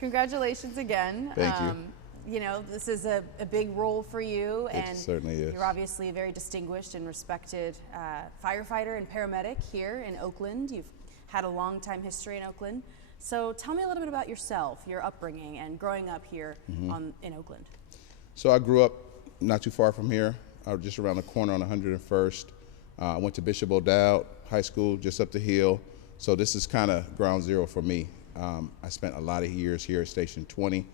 Congratulations again. Thank you. You know, this is a big role for you, It and certainly is. you're obviously a very distinguished and respected firefighter and paramedic here in Oakland. You've had a long time history in Oakland. So tell me a little bit about yourself, your upbringing, and growing up here in Oakland. So I grew up not too far from here, just around the corner on 101st. I went to Bishop O'Dowd High School, just up the hill. So this is kind of ground zero for me. I spent a lot of years here at Station 20.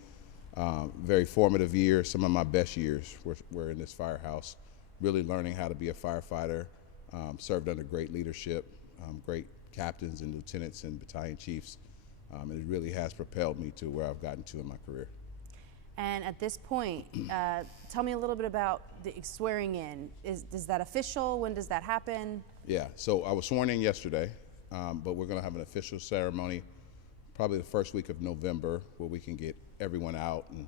Very formative years. Some of my best years were in this firehouse, really learning how to be a firefighter. Served under great leadership, great captains and lieutenants and battalion chiefs. And it really has propelled me to where I've gotten to in my career. And at this point, tell me a little bit about the swearing in. Is that official? When does that happen? Yeah, so I was sworn in yesterday, but we're going to have an official ceremony probably the first week of November, where we can get everyone out and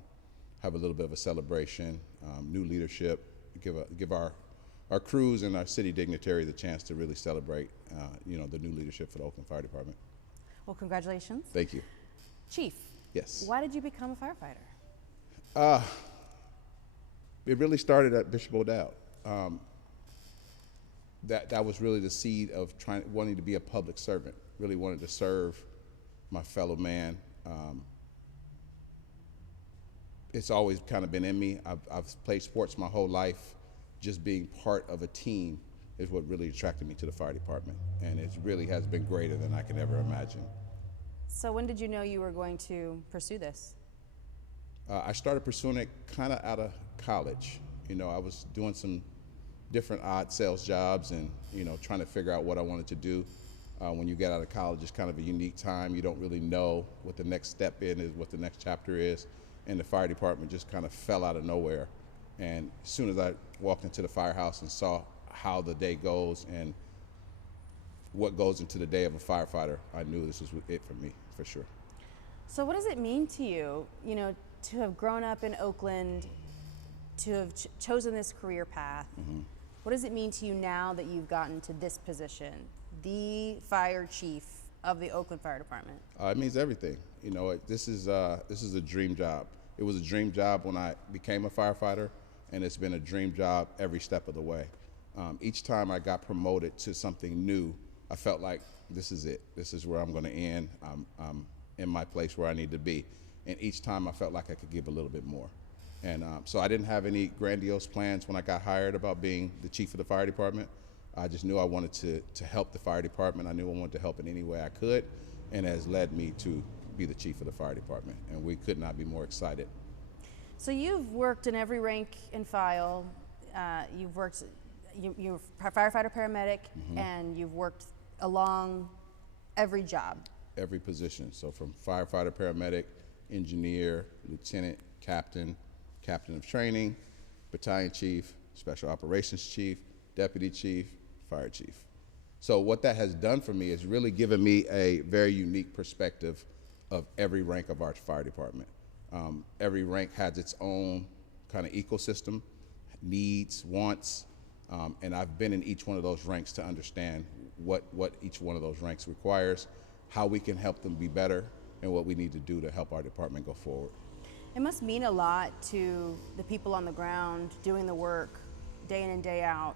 have a little bit of a celebration, new leadership, give our crews and our city dignitaries a chance to really celebrate the new leadership for the Oakland Fire Department. Well, congratulations. Thank you. Chief. Yes. Why did you become a firefighter? It really started at Bishop O'Dowd. That was really the seed of wanting to be a public servant, really wanted to serve my fellow man. It's always kind of been in me. I've played sports my whole life. Just being part of a team is what really attracted me to the fire department, and it really has been greater than I could ever imagine. So when did you know you were going to pursue this? I started pursuing it kind of out of college. I was doing some different odd sales jobs and trying to figure out what I wanted to do. When you get out of college, it's kind of a unique time. You don't really know what the next step is, what the next chapter is, and the fire department just kind of fell out of nowhere. And as soon as I walked into the firehouse and saw how the day goes and what goes into the day of a firefighter, I knew this was it for me, for sure. So what does it mean to you, to have grown up in Oakland, to have chosen this career path? What does it mean to you now that you've gotten to this position, the fire chief of the Oakland Fire Department? It means everything. This is a dream job. It was a dream job when I became a firefighter, and it's been a dream job every step of the way. Each time I got promoted to something new, I felt like this is it. This is where I'm going to end. I'm in my place where I need to be. And each time I felt like I could give a little bit more. And so I didn't have any grandiose plans when I got hired about being the chief of the fire department. I just knew I wanted to help the fire department. I knew I wanted to help in any way I could, and it has led me to be the chief of the fire department, and we could not be more excited. So you've worked in every rank and file. You're firefighter-paramedic, and you've worked along every job. Every position. So from firefighter-paramedic, engineer, lieutenant, captain of training, battalion chief, special operations chief, deputy chief, fire chief. So what that has done for me is really given me a very unique perspective of every rank of our fire department. Every rank has its own kind of ecosystem, needs, wants, and I've been in each one of those ranks to understand what each one of those ranks requires, how we can help them be better, and what we need to do to help our department go forward. It must mean a lot to the people on the ground doing the work day in and day out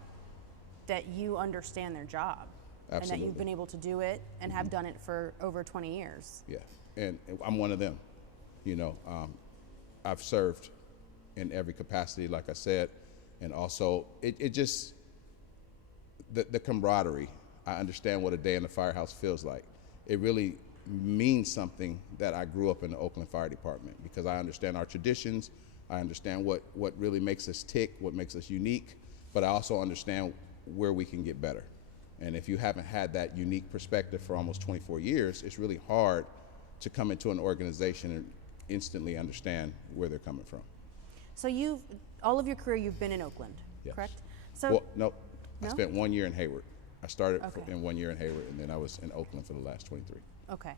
that you understand their job. Absolutely. And that you've been able to do it and have done it for over 20 years. Yeah, and I'm one of them. I've served in every capacity, like I said, and also it just, the camaraderie. I understand what a day in the firehouse feels like. It really means something that I grew up in the Oakland Fire Department, because I understand our traditions, I understand what really makes us tick, what makes us unique, but I also understand where we can get better. And if you haven't had that unique perspective for almost 24 years, it's really hard to come into an organization and instantly understand where they're coming from. So all of your career you've been in Oakland, yes. Correct? So well, no, I spent 1 year in Hayward. I started in 1 year in Hayward, and then I was in Oakland for the last 23. Okay.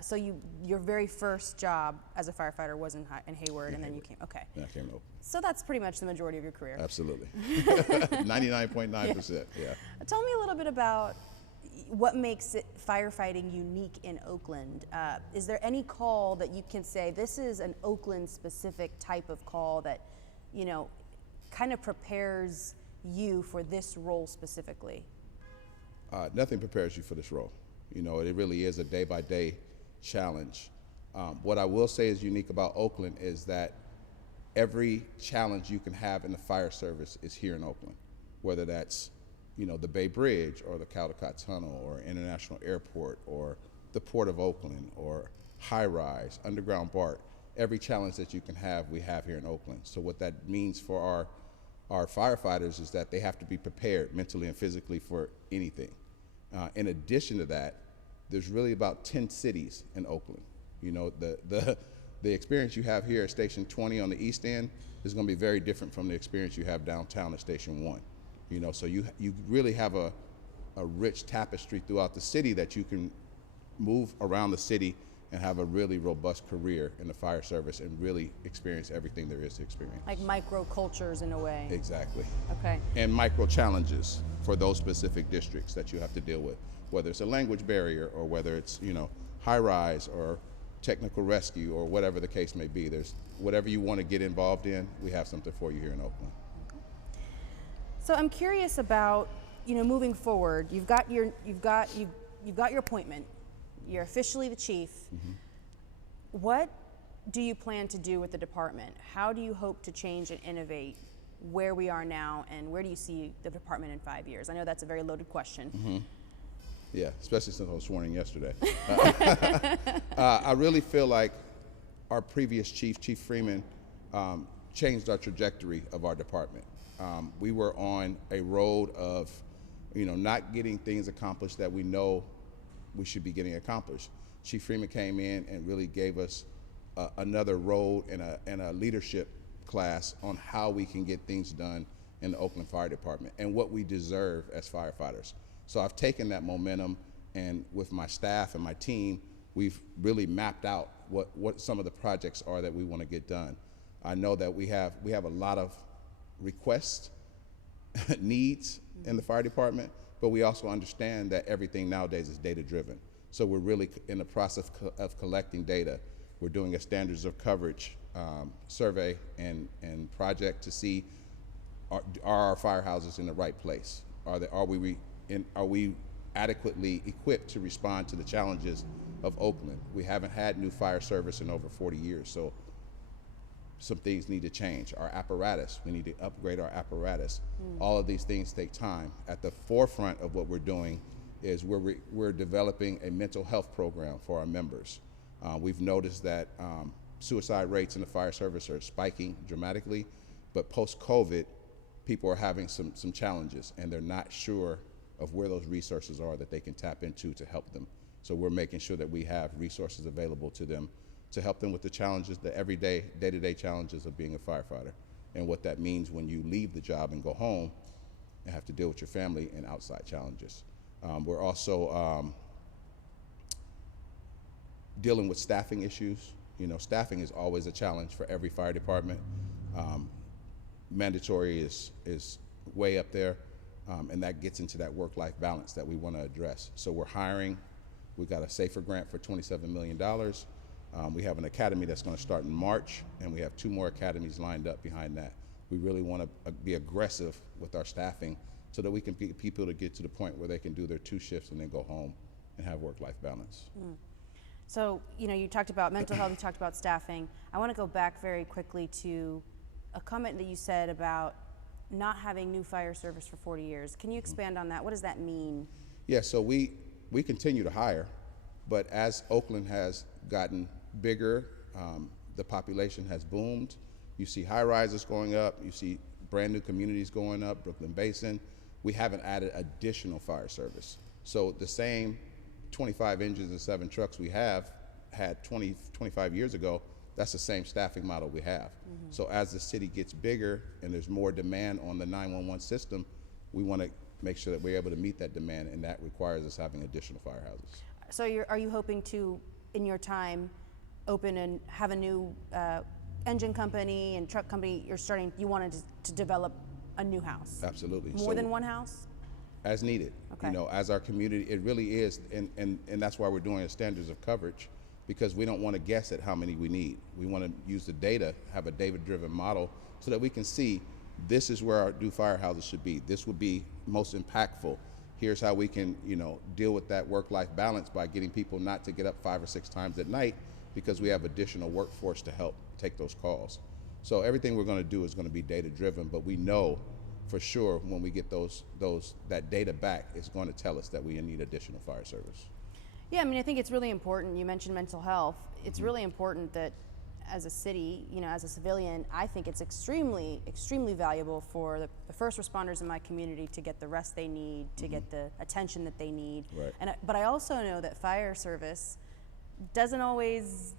So your very first job as a firefighter was in Hayward, and then you came, okay. Then I came to Oakland. So that's pretty much the majority of your career. Absolutely. 99.9%, yeah. Tell me a little bit about what makes firefighting unique in Oakland? Is there any call that you can say, this is an Oakland specific type of call that, you know, kind of prepares you for this role specifically? Nothing prepares you for this role. You know, it really is a day-by-day challenge. What I will say is unique about Oakland is that every challenge you can have in the fire service is here in Oakland, whether that's, you know, the Bay Bridge or the Caldecott Tunnel or International Airport or the Port of Oakland or high-rise, underground BART. Every challenge that you can have, we have here in Oakland. So what that means for our firefighters is that they have to be prepared mentally and physically for anything. In addition to that, there's really about 10 cities in Oakland. You know, the experience you have here at Station 20 on the East End is going to be very different from the experience you have downtown at Station 1. You know, so you really have a rich tapestry throughout the city that you can move around the city and have a really robust career in the fire service and really experience everything there is to experience. Like micro cultures in a way. Exactly. Okay. And micro challenges for those specific districts that you have to deal with, whether it's a language barrier or whether it's, you know, high rise or technical rescue or whatever the case may be. There's whatever you want to get involved in, we have something for you here in Oakland. So I'm curious about, you know, moving forward. You've got your appointment. You're officially the chief. Mm-hmm. What do you plan to do with the department? How do you hope to change and innovate where we are now, and where do you see the department in 5 years? I know that's a very loaded question. Mm-hmm. Yeah, especially since I was sworn in yesterday. I really feel like our previous chief, Chief Freeman, changed our trajectory of our department. We were on a road of, you know, not getting things accomplished that we know we should be getting accomplished. Chief Freeman came in and really gave us another road and a leadership class on how we can get things done in the Oakland Fire Department and what we deserve as firefighters. So I've taken that momentum, and with my staff and my team, we've really mapped out what some of the projects are that we want to get done. I know that we have a lot of requests, needs in the fire department, but we also understand that everything nowadays is data driven. So we're really in the process of collecting data. We're doing a standards of coverage survey and project to see are our firehouses in the right place? Are we adequately equipped to respond to the challenges of Oakland? We haven't had new fire service in over 40 years, so some things need to change. Our apparatus, we need to upgrade our apparatus. All of these things take time. At the forefront of what we're doing is we're developing a mental health program for our members. We've noticed that suicide rates in the fire service are spiking dramatically, but post-COVID, people are having some challenges, and they're not sure of where those resources are that they can tap into to help them. So we're making sure that we have resources available to them to help them with the challenges, the everyday, day-to-day challenges of being a firefighter, and what that means when you leave the job and go home and have to deal with your family and outside challenges. We're also dealing with staffing issues. You know, staffing is always a challenge for every fire department. Mandatory is way up there, and that gets into that work-life balance that we want to address. So we're hiring. We've got a SAFER grant for $27 million. We have an academy that's going to start in March, and we have 2 more academies lined up behind that. We really want to be aggressive with our staffing so that we can get people to get to the point where they can do their 2 shifts and then go home and have work-life balance. So, you know, you talked about mental health, you talked about staffing. I want to go back very quickly to a comment that you said about not having new fire service for 40 years. Can you expand on that? What does that mean? Yeah, so we continue to hire, but as Oakland has gotten bigger, the population has boomed. You see high rises going up, you see brand new communities going up, Brooklyn Basin. We haven't added additional fire service. So the same 25 engines and 7 trucks we had 25 years ago, that's the same staffing model we have. So as the city gets bigger and there's more demand on the 911 system, we want to make sure that we're able to meet that demand, and that requires us having additional firehouses. So are you hoping to, in your time, open and have a new engine company and truck company? You wanted to develop a new house? Absolutely. More than one house? As needed. Okay. You know, as our community, it really is, and that's why we're doing a standards of coverage, because we don't want to guess at how many we need. We want to use the data, have a data-driven model, so that we can see this is where our new firehouses should be. This would be most impactful. Here's how we can, you know, deal with that work-life balance by getting people not to get up 5 or 6 times at night, because we have additional workforce to help take those calls. So everything we're going to do is going to be data-driven, but we know for sure when we get that data back, it's going to tell us that we need additional fire service. Yeah, I mean, I think it's really important. You mentioned mental health. It's really important that as a city, you know, as a civilian, I think it's extremely, extremely valuable for the first responders in my community to get the rest they need, to get the attention that they need. Right. But I also know that fire service doesn't always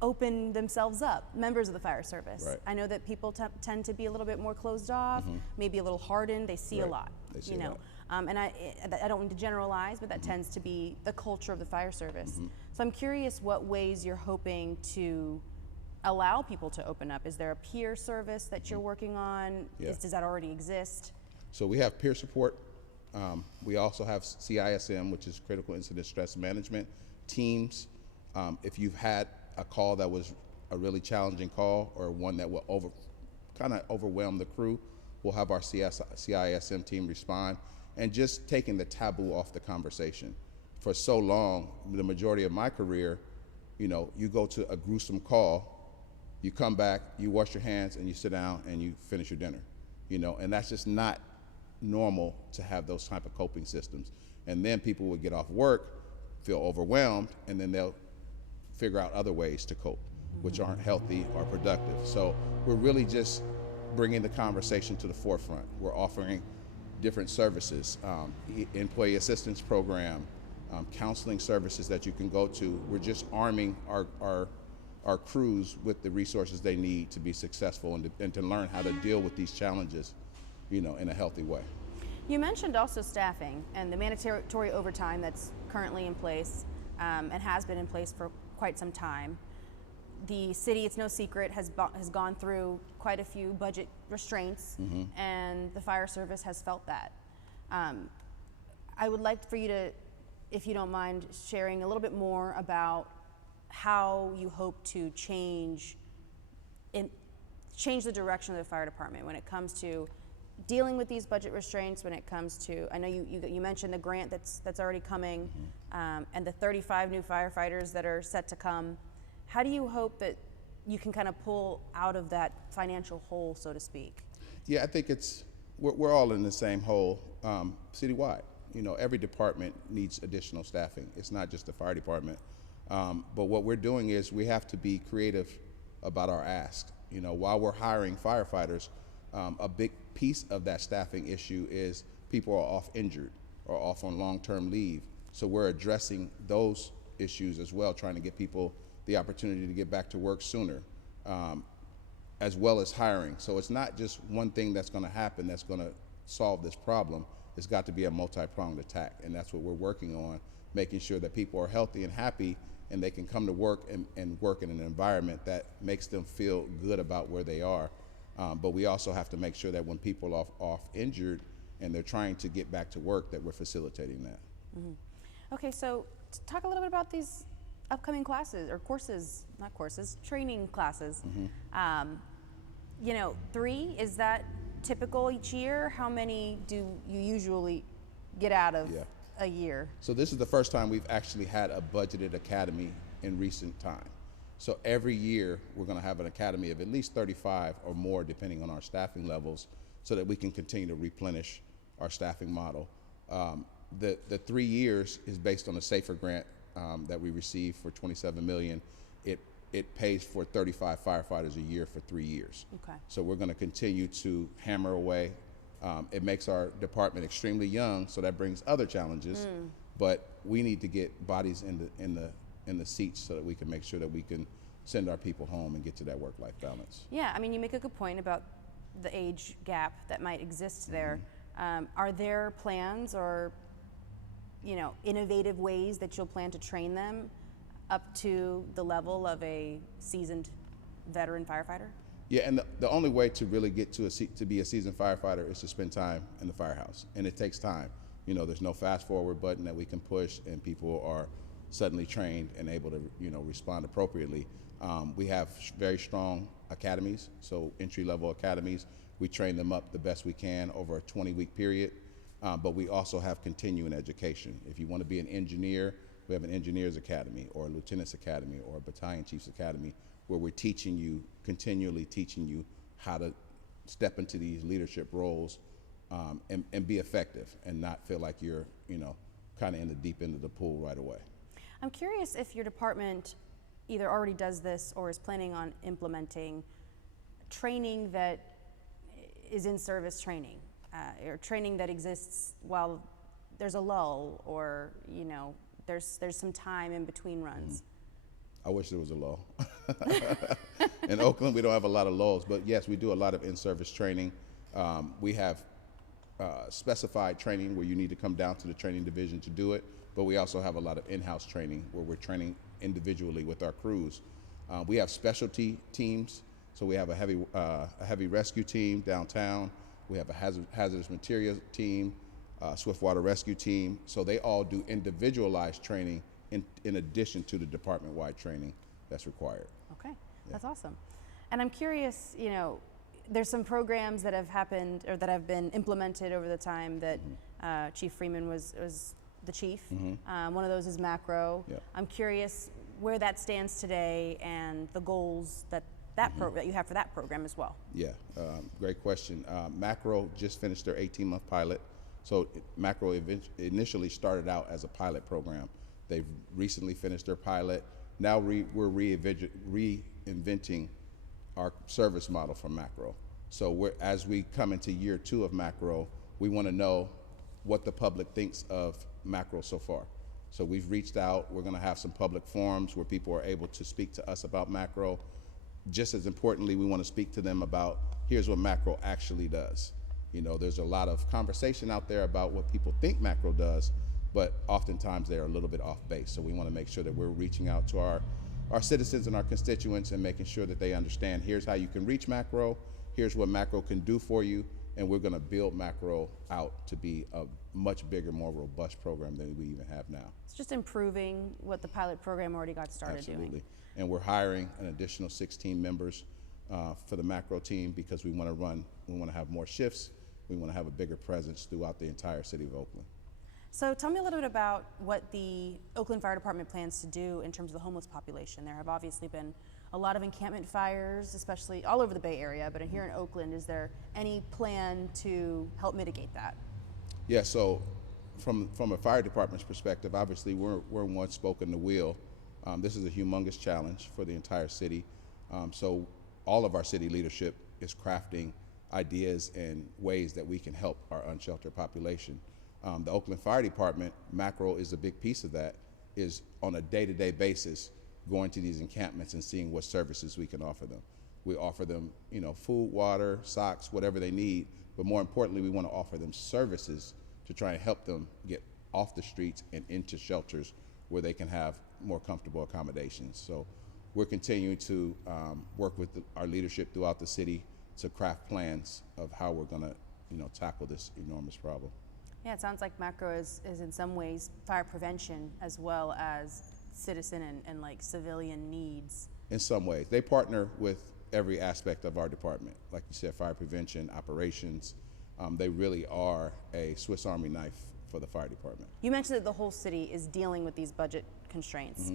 open themselves up, members of the fire service. Right. I know that people tend to be a little bit more closed off, maybe a little hardened. They see a Right. lot, They see you a know. lot. And I don't want to generalize, but that tends to be the culture of the fire service. So I'm curious what ways you're hoping to allow people to open up. Is there a peer service that you're working on? Yeah. Does that already exist? So we have peer support. We also have CISM, which is Critical Incident Stress Management teams. If you've had a call that was a really challenging call, or one that will kind of overwhelm the crew, we'll have our CISM team respond, and just taking the taboo off the conversation. For so long, the majority of my career, you know, you go to a gruesome call, you come back, you wash your hands, and you sit down and you finish your dinner, you know, and that's just not normal to have those type of coping systems. And then people would get off work, feel overwhelmed, and then they'll figure out other ways to cope, which aren't healthy or productive. So we're really just bringing the conversation to the forefront. We're offering different services, employee assistance program, counseling services that you can go to. We're just arming our crews with the resources they need to be successful and to learn how to deal with these challenges, you know, in a healthy way. You mentioned also staffing and the mandatory overtime that's currently in place and has been in place for quite some time. The city, it's no secret, has gone through quite a few budget restraints, and the fire service has felt that. I would like for you to, if you don't mind, sharing a little bit more about how you hope to change the direction of the fire department when it comes to dealing with these budget restraints, when it comes to, I know you mentioned the grant that's already coming, and the 35 new firefighters that are set to come. How do you hope that you can kind of pull out of that financial hole, so to speak? Yeah, I think we're all in the same hole citywide. You know, every department needs additional staffing. It's not just the fire department. But what we're doing is we have to be creative about our ask. You know, while we're hiring firefighters, a big piece of that staffing issue is people are off injured or off on long-term leave. So we're addressing those issues as well, trying to get people the opportunity to get back to work sooner, as well as hiring. So it's not just one thing that's going to happen that's going to solve this problem. It's got to be a multi-pronged attack, and that's what we're working on, making sure that people are healthy and happy and they can come to work and work in an environment that makes them feel good about where they are. But we also have to make sure that when people are off injured and they're trying to get back to work, that we're facilitating that. Okay, so talk a little bit about these upcoming classes or courses, not courses, training classes. You know, 3, is that typical each year? How many do you usually get out of a year? So this is the first time we've actually had a budgeted academy in recent time. So every year we're going to have an academy of at least 35 or more, depending on our staffing levels, so that we can continue to replenish our staffing model. The 3 years is based on a SAFER grant that we received for $27 million. It pays for 35 firefighters a year for 3 years. Okay. So we're going to continue to hammer away. It makes our department extremely young, so that brings other challenges. But we need to get bodies in the seats so that we can make sure that we can send our people home and get to that work-life balance. Yeah, I mean, you make a good point about the age gap that might exist there. Are there plans or, you know, innovative ways that you'll plan to train them up to the level of a seasoned veteran firefighter? Yeah, and the only way to really get to be a seasoned firefighter is to spend time in the firehouse, and it takes time. You know, there's no fast forward button that we can push, and people are suddenly trained and able to, you know, respond appropriately. We have very strong academies, so entry-level academies. We train them up the best we can over a 20-week period, but we also have continuing education. If you want to be an engineer, we have an engineer's academy or a lieutenant's academy or a battalion chief's academy, where we're teaching you, continually teaching you how to step into these leadership roles and be effective and not feel like you're, you know, kind of in the deep end of the pool right away. I'm curious if your department either already does this or is planning on implementing training that is in-service training, or training that exists while there's a lull, or, you know, there's some time in between runs. I wish there was a lull. In Oakland, we don't have a lot of lulls, but yes, we do a lot of in-service training. We have specified training where you need to come down to the training division to do it, but we also have a lot of in-house training where we're training individually with our crews. We have specialty teams, so we have a heavy rescue team downtown. We have a hazardous materials team, swiftwater rescue team. So they all do individualized training in addition to the department-wide training that's required. Okay, yeah. That's awesome. And I'm curious, you know, there's some programs that have happened or that have been implemented over the time that Chief Freeman was the chief. One of those is macro. Yep. I'm curious where that stands today and the goals that that you have for that program as well. Yeah, great question. Macro just finished their 18-month pilot. So Macro initially started out as a pilot program. They've recently finished their pilot. Now we're reinventing our service model for Macro. So as we come into year 2 of Macro, we want to know what the public thinks of Macro so far. So we've reached out. We're going to have some public forums where people are able to speak to us about Macro. Just as importantly, we want to speak to them about, here's what Macro actually does. You know, there's a lot of conversation out there about what people think Macro does, but oftentimes they're a little bit off base. So we want to make sure that we're reaching out to our citizens and our constituents and making sure that they understand, here's how you can reach Macro, here's what Macro can do for you, and we're going to build Macro out to be a much bigger, more robust program than we even have now. It's just improving what the pilot program already got started doing. Absolutely. And we're hiring an additional 16 members for the Macro team because we want to have more shifts. We want to have a bigger presence throughout the entire city of Oakland. So tell me a little bit about what the Oakland Fire Department plans to do in terms of the homeless population. There have obviously been a lot of encampment fires, especially all over the Bay Area, but here in Oakland, is there any plan to help mitigate that? Yeah, so from a fire department's perspective, obviously we're one spoke in the wheel. This is a humongous challenge for the entire city. So all of our city leadership is crafting ideas and ways that we can help our unsheltered population. The Oakland Fire Department, Macro is a big piece of that, is on a day-to-day basis going to these encampments and seeing what services we can offer them. We offer them, you know, food, water, socks, whatever they need, but more importantly, we want to offer them services to try and help them get off the streets and into shelters where they can have more comfortable accommodations. So we're continuing to work with our leadership throughout the city to craft plans of how we're going to, you know, tackle this enormous problem. Yeah, it sounds like Macro is in some ways fire prevention as well as citizen and like civilian needs. In some ways. They partner with every aspect of our department. Like you said, fire prevention, operations. They really are a Swiss Army knife for the fire department. You mentioned that the whole city is dealing with these budget constraints.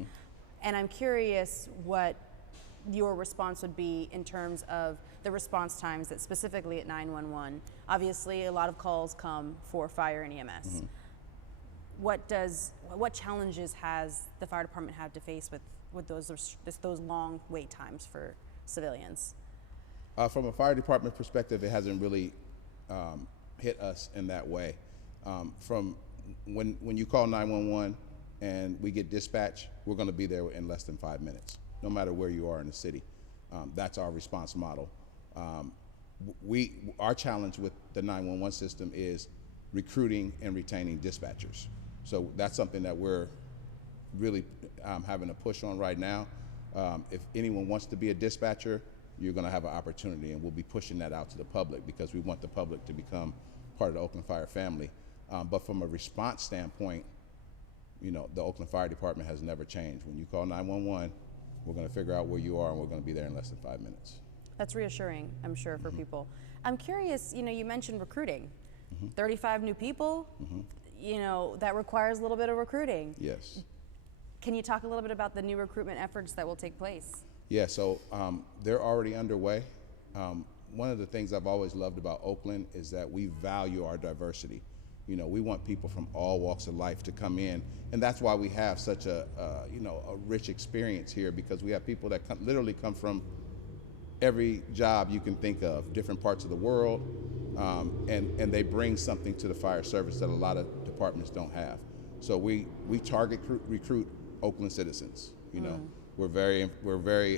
And I'm curious what your response would be in terms of the response times that specifically at 911. Obviously, a lot of calls come for fire and EMS. What challenges has the fire department had to face with those long wait times for civilians? From a fire department perspective, it hasn't really hit us in that way. From when you call 911 and we get dispatch, we're going to be there in less than 5 minutes, no matter where you are in the city. That's our response model. Our challenge with the 911 system is recruiting and retaining dispatchers. So that's something that we're really having a push on right now. If anyone wants to be a dispatcher, you're going to have an opportunity, and we'll be pushing that out to the public because we want the public to become part of the Oakland Fire family. But from a response standpoint, you know, the Oakland Fire Department has never changed. When you call 911, we're going to figure out where you are, and we're going to be there in less than 5 minutes. That's reassuring, I'm sure, for people. I'm curious, you know, you mentioned recruiting. 35 new people, you know, that requires a little bit of recruiting. Yes. Can you talk a little bit about the new recruitment efforts that will take place? Yeah, so they're already underway. One of the things I've always loved about Oakland is that we value our diversity. You know, we want people from all walks of life to come in, and that's why we have such a you know, a rich experience here, because we have people that literally come from every job you can think of, different parts of the world, and they bring something to the fire service that a lot of departments don't have. So we target recruit Oakland citizens. You know, we're very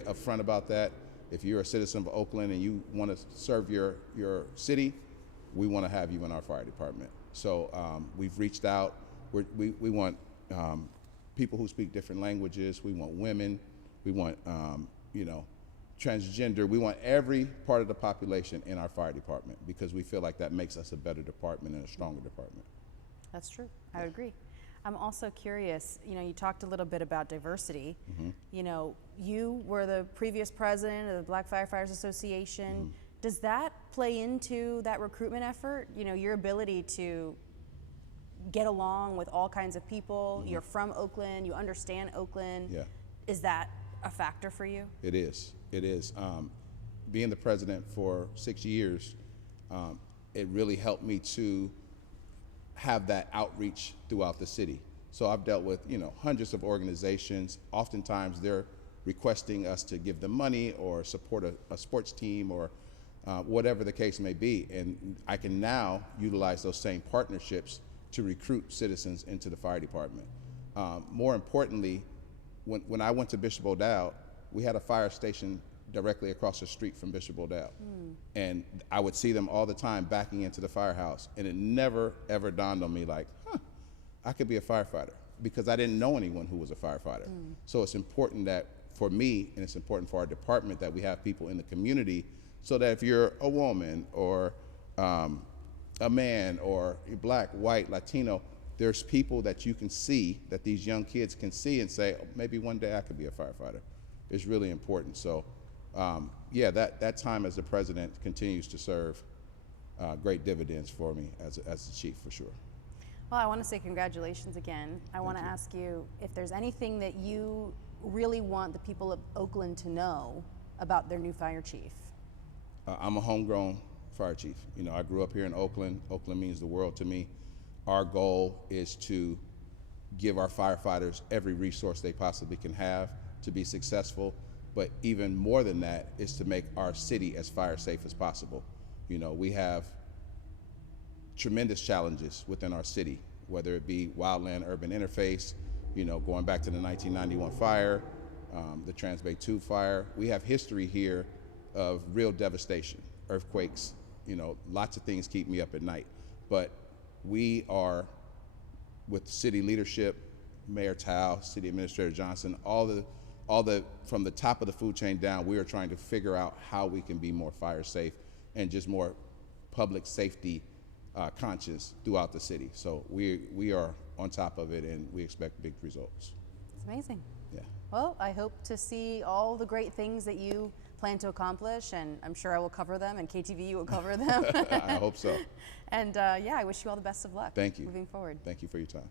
upfront about that. If you're a citizen of Oakland and you want to serve your city, we want to have you in our fire department. So we've reached out. We want people who speak different languages. We want women. We want you know, transgender. We want every part of the population in our fire department because we feel like that makes us a better department and a stronger department. That's true. I would agree. I'm also curious, you know, you talked a little bit about diversity. You know, you were the previous president of the Black Firefighters Association. Does that play into that recruitment effort? You know, your ability to get along with all kinds of people. You're from Oakland, you understand Oakland. Yeah. Is that a factor for you? It is. It is. Being the president for 6 years, it really helped me to have that outreach throughout the city. So I've dealt with, you know, hundreds of organizations. Oftentimes they're requesting us to give them money or support a sports team or whatever the case may be. And I can now utilize those same partnerships to recruit citizens into the fire department. More importantly, when I went to Bishop O'Dowd, we had a fire station directly across the street from Bishop O'Dowd. And I would see them all the time backing into the firehouse. And it never, ever dawned on me like, I could be a firefighter, because I didn't know anyone who was a firefighter. So it's important that for me, and it's important for our department, that we have people in the community so that if you're a woman or a man or black, white, Latino, there's people that you can see, that these young kids can see and say, oh, maybe one day I could be a firefighter. It's really important. So yeah, that time as the president continues to serve great dividends for me as the chief, for sure. Well, I want to say congratulations again. I want to ask you if there's anything that you really want the people of Oakland to know about their new fire chief. I'm a homegrown fire chief. You know, I grew up here in Oakland. Oakland means the world to me. Our goal is to give our firefighters every resource they possibly can have to be successful. But even more than that is to make our city as fire safe as possible. You know, we have tremendous challenges within our city, whether it be wildland-urban interface, you know, going back to the 1991 fire, the Transbay Tube fire. We have history here of real devastation, earthquakes, you know, lots of things keep me up at night. But we are, with city leadership, Mayor Tao, City Administrator Johnson, from the top of the food chain down, we are trying to figure out how we can be more fire safe and just more public safety conscious throughout the city. So we are on top of it, and we expect big results. It's amazing. Yeah. Well, I hope to see all the great things that you plan to accomplish, and I'm sure I will cover them, and KTVU will cover them. I hope so. And yeah, I wish you all the best of luck. Thank you. Moving forward. Thank you for your time.